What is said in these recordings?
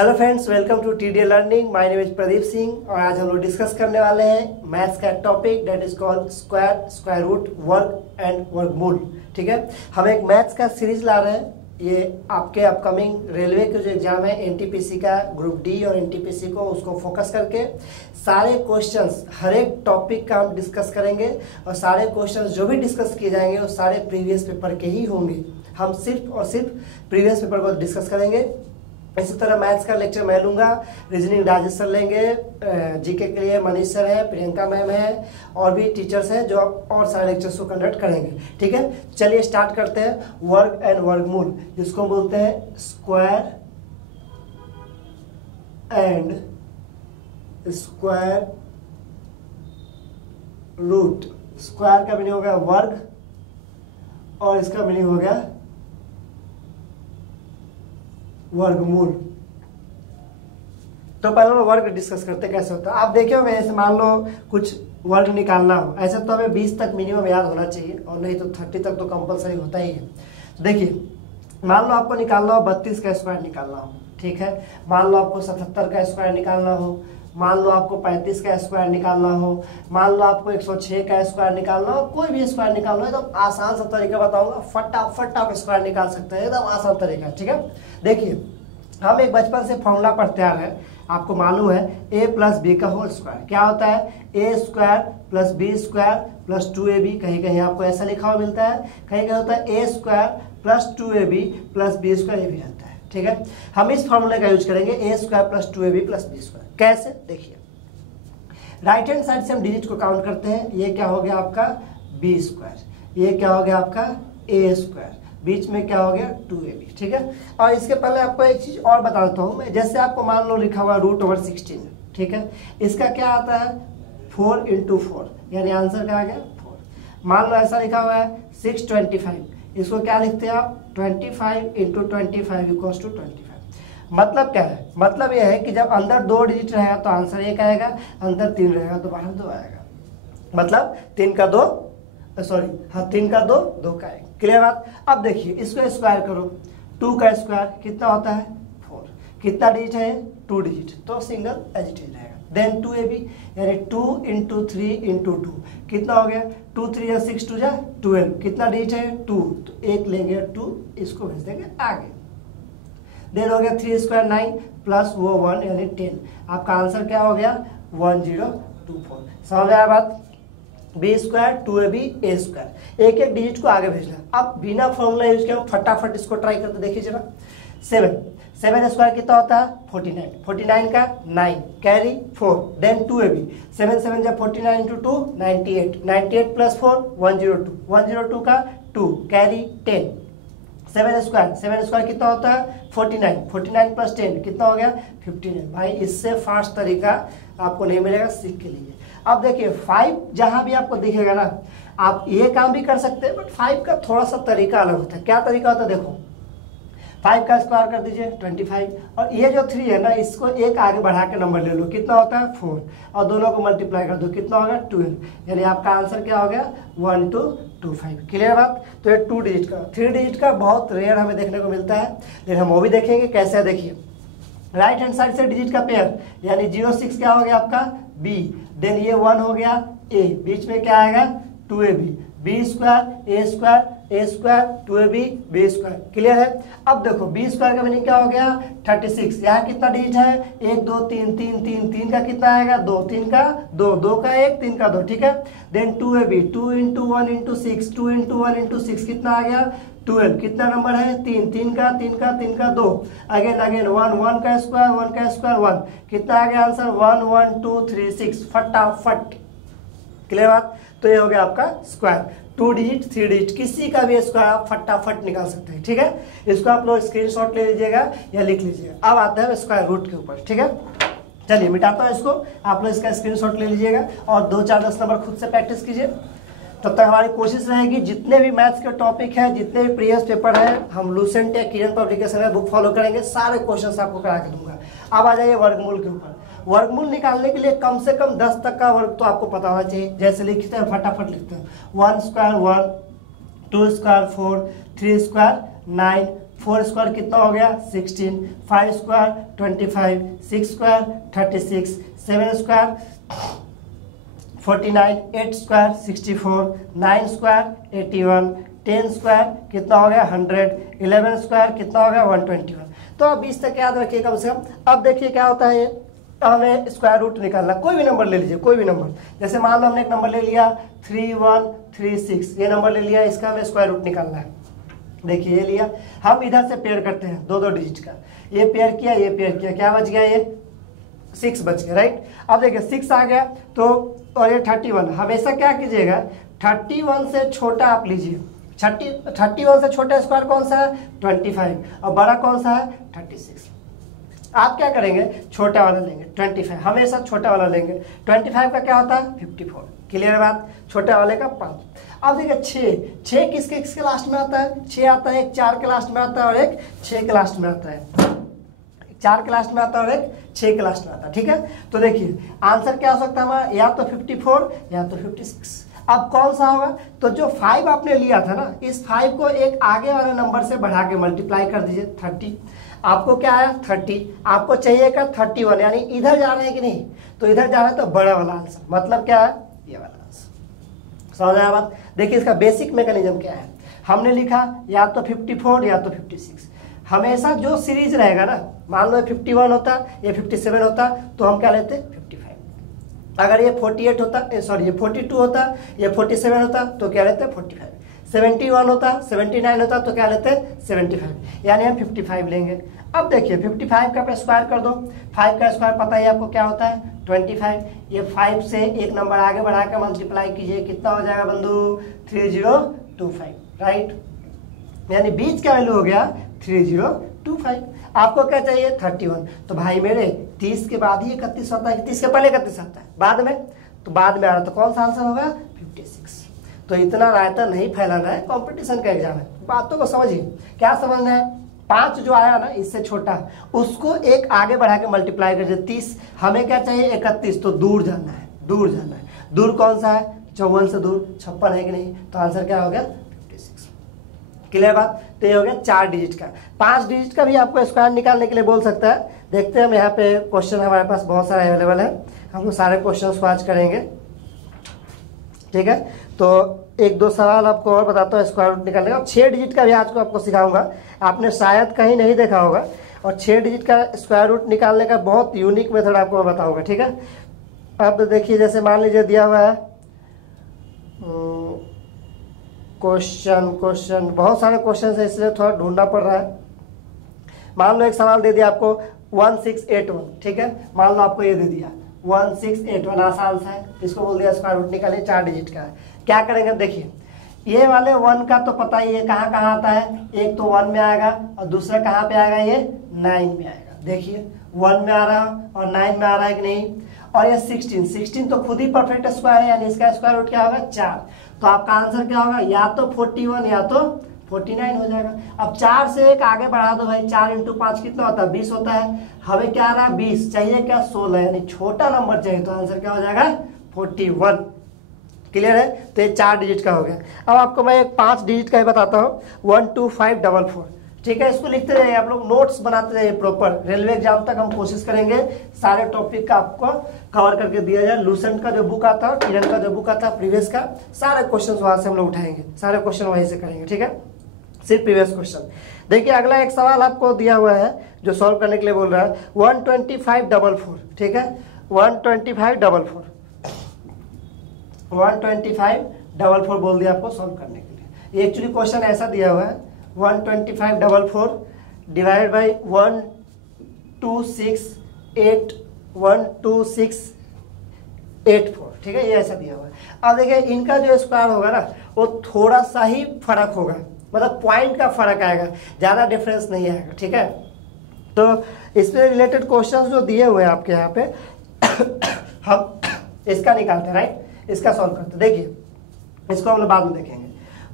Hello friends, welcome to TD learning. My name is Pradeep Singh और आज हम लोग डिस्कस करने वाले हैं मैथ्स का topic that is called square, square root, वर्ग एंड वर्गमूल। ठीक है, हम एक मैथ्स का सीरीज ला रहे हैं। ये आपके अपकमिंग रेलवे के जो एग्जाम है एनटीपीसी का ग्रुप डी और एनटीपीसी को उसको फोकस करके सारे क्वेश्चंस हर एक टॉपिक का हम डिस्कस करेंगे और सारे क्वेश्चंस जो भी डिस्कस किए जाएंगे वो सारे प्रीवियस पेपर के ही होंगे। हम सिर्फ और सिर्फ प्रीवियस पेपर को डिस्कस करेंगे। इसी तरह मैथ्स का लेक्चर मैं लूँगा, रीजनिंग राजेश सर लेंगे, जीके के लिए मनीष सर है, प्रियंका मैम है और भी टीचर्स हैं जो और सारे लेक्चर्स को कंडक्ट करेंगे। ठीक है, चलिए स्टार्ट करते हैं। वर्ग एंड वर्गमूल, जिसको बोलते हैं square and square root. Square का मीनिंग हो गया वर्ग और इसका मीनिंग हो गया वर्गमूल। तो पहले हम वर्ग डिस्कस करते हैं कैसे होता है। आप देखे होंगे, जैसे मान लो कुछ वर्ग निकालना हो, ऐसे तो हमें 20 तक मिनिमम याद होना चाहिए और नहीं तो 30 तक तो कंपलसरी होता ही है। देखिए, मान लो आपको निकालना हो 32 का स्क्वायर निकालना हो, ठीक है। मान लो आपको 77 का स्क्वायर निकालना हो, मान लो आपको 35 का स्क्वायर निकालना हो, मान लो आपको 106 का स्क्वायर निकालना हो, कोई भी स्क्वायर निकालना हो, एकदम आसान सा तरीका बताऊंगा, फटाफट आप स्क्वायर निकाल सकते हैं, एकदम आसान तरीका। ठीक है, देखिए हम एक बचपन से फॉर्मूला पढ़ते आ रहे हैं, आपको मालूम है a प्लस बी का होल स्क्वायर क्या होता है, a square plus b square plus 2ab। कहीं कहीं आपको ऐसा लिखा हुआ मिलता है, कहीं कहीं होता है a square plus 2ab plus b square, ये भी रहता है। ठीक है, हम इस फॉर्मूले का यूज करेंगे, a square plus 2ab plus b square. कैसे, देखिए राइट हैंड साइड से हम डिजिट को काउंट करते हैं। ये क्या हो गया आपका बी स्क्वायर, ये क्या हो गया आपका ए स्क्वायर, बीच में क्या हो गया 2ab। ठीक है, और इसके पहले आपको एक चीज और बता देता हूँ मैं। जैसे आपको मान लो लिखा हुआ √16, ठीक है, इसका क्या आता है 4 × 4, यानी आंसर क्या आ गया 4। मान लो ऐसा लिखा हुआ है 625, इसको क्या लिखते हैं आप 25 × 25 = 25। मतलब क्या है, मतलब यह है कि जब अंदर 2 डिजिट रहेगा तो आंसर 1 आएगा, अंदर 3 रहेगा तो बाहर 2 आएगा। मतलब 3 का 2 का 1। क्लियर बात। अब देखिए इसको स्क्वायर करो, 2 का स्क्वायर कितना होता है 4, कितना डिजिट है 2 डिजिट, तो सिंगल एजिटेड रहेगा। देन 2ab यानी 2 × 3 × 2 कितना हो गया 2 3 6 2 12, कितना डिजिट है 2, तो 1 लेंगे 2, इसको भेज देंगे आगे। देन हो गया 3 स्क्वायर 9 प्लस वो 1 यानी 10, आपका आंसर क्या हो गया 1024। समझ आया बात। बी स्क्वायर 2ab ए स्क्वायर, एक एक डिजिट को आगे भेजना। अब बिना फॉर्मूला यूज किया फटाफट इसको ट्राई करते देखिए जरा। 7 स्क्वायर कितना होता है 49, 49 का 9 कैरी 4, देन 2ab 7 7 जब 49 × 2 98, 98 प्लस 4 102, 102 का 2 कैरी 10। 7 स्क्वायर कितना होता है 49, 49 प्लस 10 कितना हो गया 59। भाई इससे फास्ट तरीका आपको नहीं मिलेगा, सीख के लिए। अब देखिए 5 जहां भी आपको दिखेगा ना, आप ये काम भी कर सकते हैं, बट 5 का थोड़ा सा तरीका अलग होता है। क्या तरीका होता है, देखो 5 का स्क्वायर कर दीजिए 25, और ये जो 3 है ना, इसको एक आगे बढ़ा के नंबर ले लो, कितना होता है 4, और दोनों को मल्टीप्लाई कर दो, कितना होगा 12, यानी आपका आंसर क्या हो गया 1225। क्लियर बात। तो ये 2 डिजिट का, 3 डिजिट का बहुत रेयर हमें देखने को मिलता है, लेकिन हम वो भी देखेंगे कैसे है। देखिए राइट हैंड साइड से डिजिट का पेयर, यानी 06 क्या हो गया आपका बी, देन ये 1 हो गया ए, बीच में क्या आएगा 2ab, b square a square 2ab b square. Clear है। अब देखो बी स्क्वायर का मीनिंग क्या हो गया 36, यहाँ कितना डिजिट है 1 2 3 3 3, 3 का कितना आएगा 2, 3 का 2, 2 का 1, 3 का 2। ठीक है, देन 2ab 2 × 1 × 6, 2 × 1 × 6 कितना आ गया 12, कितना नंबर है 3, 3 का 3 का 3 का 2, अगेन 1 का स्क्वायर 1, कितना आ गया आंसर 1 1 2 3 6, फटाफट। क्लियर बात। तो ये हो गया आपका स्क्वायर, 2 डिजिट 3 डिजिट किसी का भी स्क्वायर आप फटाफट निकाल सकते हैं। ठीक है, इसको आप लोग स्क्रीनशॉट ले लीजिएगा या लिख लीजिएगा। अब आते हैं स्क्वायर रूट के ऊपर। ठीक है, चलिए मिटाता हूँ इसको, आप लोग इसका स्क्रीनशॉट ले लीजिएगा और 2 4 10 नंबर खुद से प्रैक्टिस कीजिए। तब तक हमारी कोशिश रहेगी जितने भी मैथ्स के टॉपिक हैं, जितने भी प्रीवियस पेपर हैं, हम लूसेंट या किरण पब्लिकेशन में बुक फॉलो करेंगे, सारे क्वेश्चंस आपको करा के दूंगा। अब आ जाइए वर्गमूल के ऊपर। वर्गमूल निकालने के लिए कम से कम 10 तक का वर्ग तो आपको पता होना चाहिए। जैसे लिखते हैं फटाफट लिखते हैं 1 स्क्वायर 1, 2 स्क्वायर 4, 3 स्क्वायर 9, 4 स्क्वायर कितना हो गया 16, 5 square 25, 6 square 36, 7 square 49, 8 square 64, 9 square 81, 10 square कितना हो गया 100, 11 स्क्वायर कितना हो गया 121। तो अब 20 तक याद रखिए कम से कम। अब देखिए क्या होता है ये, हमें स्क्वायर रूट निकालना, कोई भी नंबर ले लीजिए, कोई भी नंबर। जैसे मान लो हमने एक नंबर ले लिया 3136, ये नंबर ले लिया, इसका हमें स्क्वायर रूट निकालना है। देखिए ये लिया, हम इधर से पेयर करते हैं दो दो डिजिट का, ये पेयर किया, ये पेयर किया, क्या बच गया, ये 6 बच गया, राइट। अब देखिए 6 आ गया तो, और ये 31, हमेशा क्या कीजिएगा 31 से छोटा आप लीजिए। 31 से छोटा स्क्वायर कौन सा है 25, और बड़ा कौन सा है 36। आप क्या करेंगे छोटा वाला लेंगे 25, हमेशा छोटा वाला लेंगे। 25 का क्या होता है 54, क्लियर बात, छोटे वाले का 5। अब देखिए 6 किसके किसके लास्ट में आता है, 6 आता है, एक 4 के लास्ट में आता है और एक 6 के लास्ट में आता है, 4 के लास्ट में आता है और एक 6 के लास्ट में आता है, ठीक है। तो देखिए आंसर क्या हो सकता है हमारा, या तो 54 या तो 56। अब कौन सा होगा, तो जो 5 आपने लिया था ना, इस 5 को एक आगे वाले नंबर से बढ़ा के मल्टीप्लाई कर दीजिए 30, आपको क्या आया 30, आपको चाहिए का 31, यानी इधर जा रहे हैं कि नहीं, तो इधर जा रहा है तो बड़ा वाला आंसर, मतलब क्या है ये वाला आंसर। समझ आया बात। देखिए इसका बेसिक मैकेनिज्म क्या है, हमने लिखा या तो 54 या तो 56, हमेशा जो सीरीज रहेगा ना, मान लो 51 होता, ये 57 होता, तो हम क्या लेते 55। अगर ये 48 होता, सॉरी ये 42 होता, ये 47 होता, तो क्या लेते 45। 71 होता, 79 होता, तो क्या लेते 75, यानी हम 55 लेंगे। अब देखिए 55 का स्क्वायर कर दो, 5 का स्क्वायर पता है आपको क्या होता है 25, ये 5 से एक नंबर आगे बढ़ा कर मल्टीप्लाई कीजिए, कितना हो जाएगा बंधु 3025, राइट, यानी बीच का वैल्यू हो गया 3025। आपको क्या चाहिए 31, तो भाई मेरे 30 के बाद ही 31 होता है, 30 के पहले 31 आता है, बाद में, तो बाद में आ रहा, तो कौन सा आंसर होगा 56। तो इतना रायता नहीं फैलाना है, कंपटीशन का एग्जाम है, बातों को समझिए। क्या समझना है, 5 जो आया ना इससे छोटा, उसको एक आगे बढ़ा के मल्टीप्लाई कर दे 30, हमें क्या चाहिए 31, तो दूर जाना है, दूर जाना है। दूर कौन सा है 54 से दूर 56 है कि नहीं, तो आंसर क्या हो गया 56। क्लियर बात। तो ये हो गया 4 डिजिट का। 5 डिजिट का भी आपको स्क्वायर निकालने के लिए बोल सकता है। देखते हैं हम यहाँ पे क्वेश्चन हमारे पास बहुत सारे अवेलेबल है, हम लोग सारे क्वेश्चन को आज करेंगे, ठीक है। तो एक दो सवाल आपको और बताता हूँ स्क्वायर रूट निकालने का। 6 डिजिट का भी आज को आपको सिखाऊंगा, आपने शायद कहीं नहीं देखा होगा, और 6 डिजिट का स्क्वायर रूट निकालने का बहुत यूनिक मेथड आपको मैं बताऊंगा, ठीक है। अब देखिए जैसे मान लीजिए दिया हुआ है क्वेश्चन बहुत सारे क्वेश्चन है, इसलिए थोड़ा ढूंढना पड़ रहा है। मान लो एक सवाल दे दिया आपको 1681, ठीक है, मान लो आपको ये दे दिया 1681, आसान सा है, इसको बोल दिया स्क्वायर रूट निकालिए, 4 डिजिट का है। क्या करेंगे देखिए, ये वाले 1 का तो पता ही है कहाँ कहाँ आता है, एक तो 1 में आएगा और दूसरा कहाँ पे आएगा ये 9 में आएगा। देखिए 1 में आ रहा है और 9 में आ रहा है कि नहीं, और ये 16 तो खुद ही परफेक्ट स्क्वायर है, यानी इसका स्क्वायर रूट क्या होगा 4। तो आपका आंसर क्या होगा, या तो 41 या तो 49 हो जाएगा। अब 4 से एक आगे बढ़ा दो भाई, 4 × 5 कितना होता है 20 होता है, हमें क्या आ रहा है 20, चाहिए क्या 16, यानी छोटा नंबर चाहिए, तो आंसर क्या हो जाएगा 41। क्लियर है। तो ये 4 डिजिट का हो गया। अब आपको मैं एक 5 डिजिट का ही बताता हूँ, 12544, ठीक है। इसको लिखते रहिए आप लोग, नोट्स बनाते रहिए प्रॉपर, रेलवे एग्जाम तक हम कोशिश करेंगे सारे टॉपिक का आपको कवर करके दिया जाए। लूसेंट का जो बुक आता है, किरण का जो बुक आता है प्रीवियस का, सारे क्वेश्चन वहां से हम लोग उठाएंगे, सारे क्वेश्चन वहीं से करेंगे, ठीक है, सिर्फ प्रीवियस क्वेश्चन। देखिए अगला एक सवाल आपको दिया हुआ है जो सॉल्व करने के लिए बोल रहा है 12544, ठीक है, 12544 बोल दिया आपको सॉल्व करने के लिए। एक्चुअली क्वेश्चन ऐसा दिया हुआ है 12544 डिवाइड बाई 126812684, ठीक है, ये ऐसा दिया हुआ है। अब देखिए इनका जो स्क्वायर होगा ना, वो थोड़ा सा ही फर्क होगा, मतलब पॉइंट का फर्क आएगा, ज्यादा डिफरेंस नहीं आएगा, ठीक है। तो इससे रिलेटेड क्वेश्चंस जो दिए हुए हैं आपके यहाँ पे हम इसका निकालते हैं, राइट, इसका सॉल्व करते हैं। देखिए इसको हम लोग बाद में देखेंगे।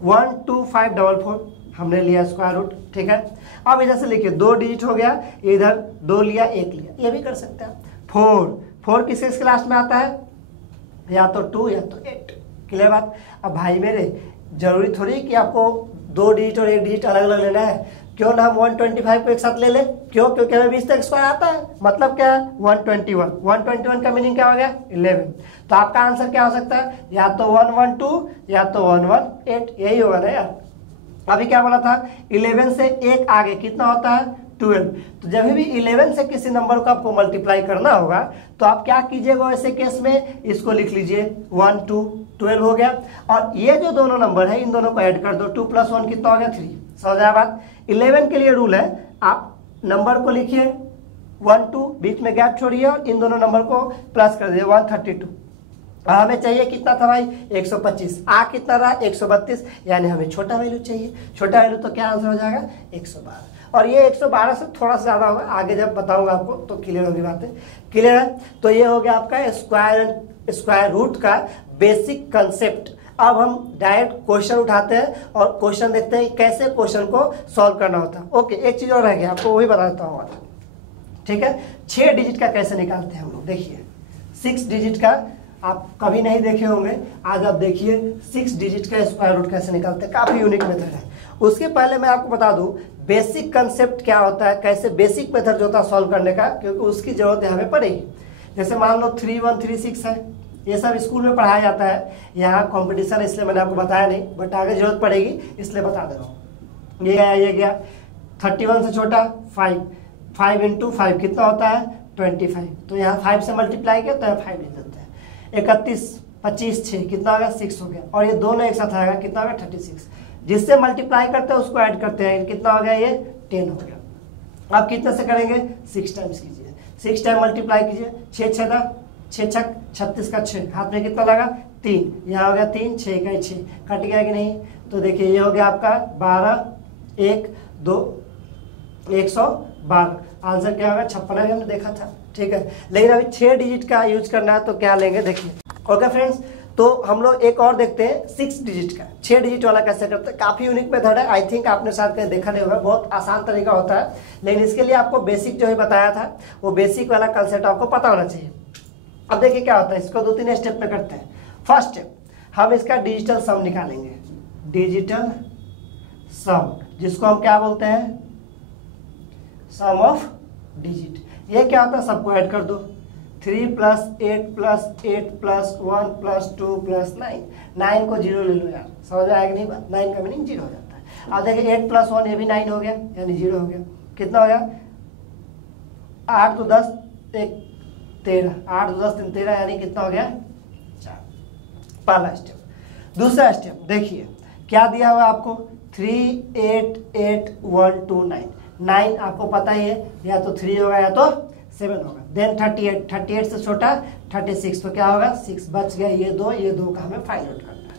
12544 हमने लिया स्क्वायर रूट, ठीक है। अब इधर से लिखिए 2 डिजिट हो गया, इधर 2 लिया 1 लिया, ये भी कर सकते हैं। 4 किसके क्लास में आता है, या तो 2 या तो 8, क्लियर बात। अब भाई मेरे जरूरी थोड़ी कि आपको 2 डिजिट और 1 डिजिट अलग अलग लेना है, क्यों ना हम 125 को एक साथ ले ले, क्यों? क्योंकि हमें 20 तक स्क्वायर आता है, मतलब क्या है 121। 121 का मीनिंग क्या हो गया 11। तो आपका आंसर क्या हो सकता है, या तो 112 या तो 118, यही होगा ना यार। अभी क्या बोला था 11 से एक आगे कितना होता है 12। तो जब भी 11 से किसी नंबर को आपको मल्टीप्लाई करना होगा तो आप क्या कीजिएगा ऐसे केस में, इसको लिख लीजिए 1 2 12 हो गया, और ये जो दोनों नंबर है इन दोनों को ऐड कर दो, 2 + 1 कितना हो गया 3। समझ आया बात। 11 के लिए रूल है, आप नंबर को लिखिए 1 2, बीच में गैप छोड़िए और इन दोनों नंबर को प्लस कर दीजिए 132। हमें चाहिए कितना था भाई 125, आ कितना रहा 132, यानी हमें छोटा वैल्यू चाहिए। छोटा वैल्यू तो क्या आंसर हो जाएगा 112, और ये 112 से थोड़ा सा ज्यादा होगा, आगे जब बताऊंगा आपको तो क्लियर होगी बातें। क्लियर है। तो ये हो गया आपका स्क्वायर रूट का बेसिक कंसेप्ट। अब हम डायरेक्ट क्वेश्चन उठाते हैं और क्वेश्चन देखते हैं कैसे क्वेश्चन को सॉल्व करना होता है। ओके, एक चीज और रह गया, आपको वही बता देता हूँ। ठीक है, 6 डिजिट का कैसे निकालते हैं हम लोग, देखिए 6 डिजिट का आप कभी नहीं देखे होंगे, आज आप देखिए 6 डिजिट का स्क्वायर रूट कैसे निकालते हैं, काफी यूनिक मेथड है। उसके पहले मैं आपको बता दूं बेसिक कंसेप्ट क्या होता है, कैसे बेसिक मेथड जो होता है सॉल्व करने का, क्योंकि उसकी जरूरत यहाँ पे पड़ेगी। जैसे मान लो 3 1 3 6 है, ये सब स्कूल में पढ़ाया जाता है, यहाँ कंपटीशन इसलिए मैंने आपको बताया नहीं, बट आगे जरूरत पड़ेगी इसलिए बता दे रहा हूँ। ये गया 31 से छोटा 5, 5 × 5 कितना होता है 25, तो यहाँ 5 से मल्टीप्लाई किया तो यहाँ 5 लिख देते हैं। 31 25 6 कितना होगा 6 हो गया, और ये दोनों एक साथ आएगा कितना होगा 36, जिससे मल्टीप्लाई करते हैं उसको ऐड करते हैं, कितना हो गया ये 10 हो गया। अब कितने से करेंगे 6 टाइम्स कीजिए, 6 टाइम मल्टीप्लाई कीजिए, 6 छक 36 का 6, हाथ में कितना लगा 3, यहाँ हो गया 3 6 का 6, कट गया कि नहीं। तो देखिए ये हो गया आपका 12 1 2 112, आंसर क्या होगा 56 हमने देखा था। ठीक है, लेकिन अभी 6 डिजिट का यूज करना है तो क्या लेंगे देखिए। ओके फ्रेंड्स, तो हम लोग एक और देखते हैं 6 डिजिट का, 6 डिजिट वाला कैसे करते हैं। काफी यूनिक मेथड है, आई थिंक आपने शायद कहीं देखा नहीं होगा, बहुत आसान तरीका होता है, लेकिन इसके लिए आपको बेसिक जो ही बताया था वो बेसिक वाला कंसेप्ट आपको पता होना चाहिए। अब देखिए क्या होता है, इसको 2-3 स्टेप में करते हैं। फर्स्ट स्टेप, हम इसका डिजिटल सम निकालेंगे, डिजिटल सम, जिसको हम क्या बोलते हैं सम ऑफ डिजिट। ये क्या होता है, सबको ऐड कर दो, 3 + 8 + 8 + 1 + 2 + 9, 9 को 0 ले लो यार, समझ में आएगा नहीं बात, 9 का मीनिंग 0 हो जाता है। अब देखिए 8 + 1 ये भी 9 हो गया, यानी 0 हो गया, कितना हो गया 8 × 10 1 13, 8 × 10 3 13, यानी कितना हो गया 4। पहला स्टेप। दूसरा स्टेप देखिए क्या दिया हुआ आपको, 3 8 8 1 2 9, 9 आपको पता ही है, या तो 3 होगा या तो 7 होगा। देन 38, 38 से छोटा 36, तो क्या होगा 6, बच गया ये 2 का हमें फाइंड आउट करना है।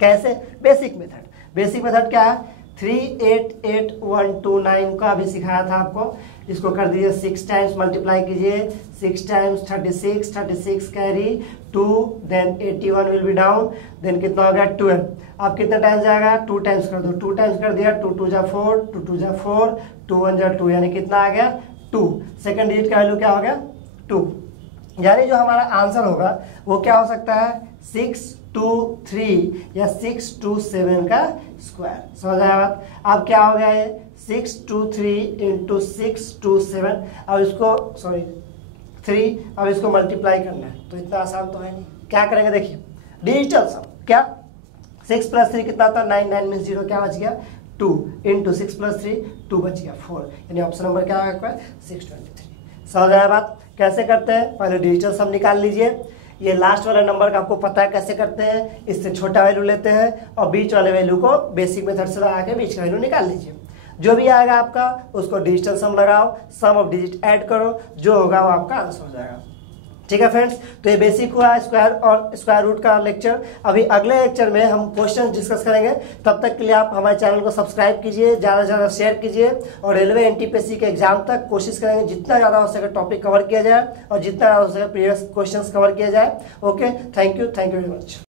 कैसे, बेसिक मेथड। बेसिक मेथड क्या है, 3 8 8 1 2 9 का अभी सिखाया था आपको, इसको कर दीजिए 6 टाइम्स मल्टीप्लाई कीजिए, 6 times 36, 36 carry 2, then 81 will be down, then कितना हो गया 12। अब कितना टाइम्स जाएगा 2 टाइम्स कर दो, 2 टाइम्स कर दिया, 2 2 जा 4, 2 2 जा 4, 2 1 जा 2, यानी कितना आ गया 2। सेकंड डिजिट का वैल्यू क्या हो गया 2, यानी जो हमारा आंसर होगा वो क्या हो सकता है 6 2 3 या 6 2 7 का स्क्वायर। समझ आया बात। अब क्या हो गया ये 6 2 3 × 6 2 7, अब इसको 3, अब इसको मल्टीप्लाई करना है, तो इतना आसान तो है नहीं। क्या करेंगे देखिए डिजिटल सम, क्या 6 + 3 कितना था 9, 9 मीन्स 0, क्या बच गया 2 × 6 + 3 2 बच गया 4, यानी ऑप्शन नंबर क्या होगा 623। समझ आया बात। कैसे करते हैं, पहले डिजिटल सम निकाल लीजिए। ये लास्ट वाला नंबर का आपको पता है कैसे करते हैं, इससे छोटा वैल्यू लेते हैं और बीच वाले वैल्यू को बेसिक मेथड से लगा के बीच का वैल्यू निकाल लीजिए। जो भी आएगा आपका उसको डिजिटल सम लगाओ, सम ऑफ डिजिट ऐड करो, जो होगा वो आपका आंसर हो जाएगा। ठीक है फ्रेंड्स, तो ये बेसिक हुआ स्क्वायर और स्क्वायर रूट का लेक्चर। अभी अगले लेक्चर में हम क्वेश्चन डिस्कस करेंगे, तब तक के लिए आप हमारे चैनल को सब्सक्राइब कीजिए, ज़्यादा से ज़्यादा शेयर कीजिए, और रेलवे एनटीपीसी के एग्जाम तक कोशिश करेंगे जितना ज़्यादा हो सके टॉपिक कवर किया जाए और जितना ज़्यादा हो सके प्रीवियस क्वेश्चन कवर किया जाए। Okay, thank you very much.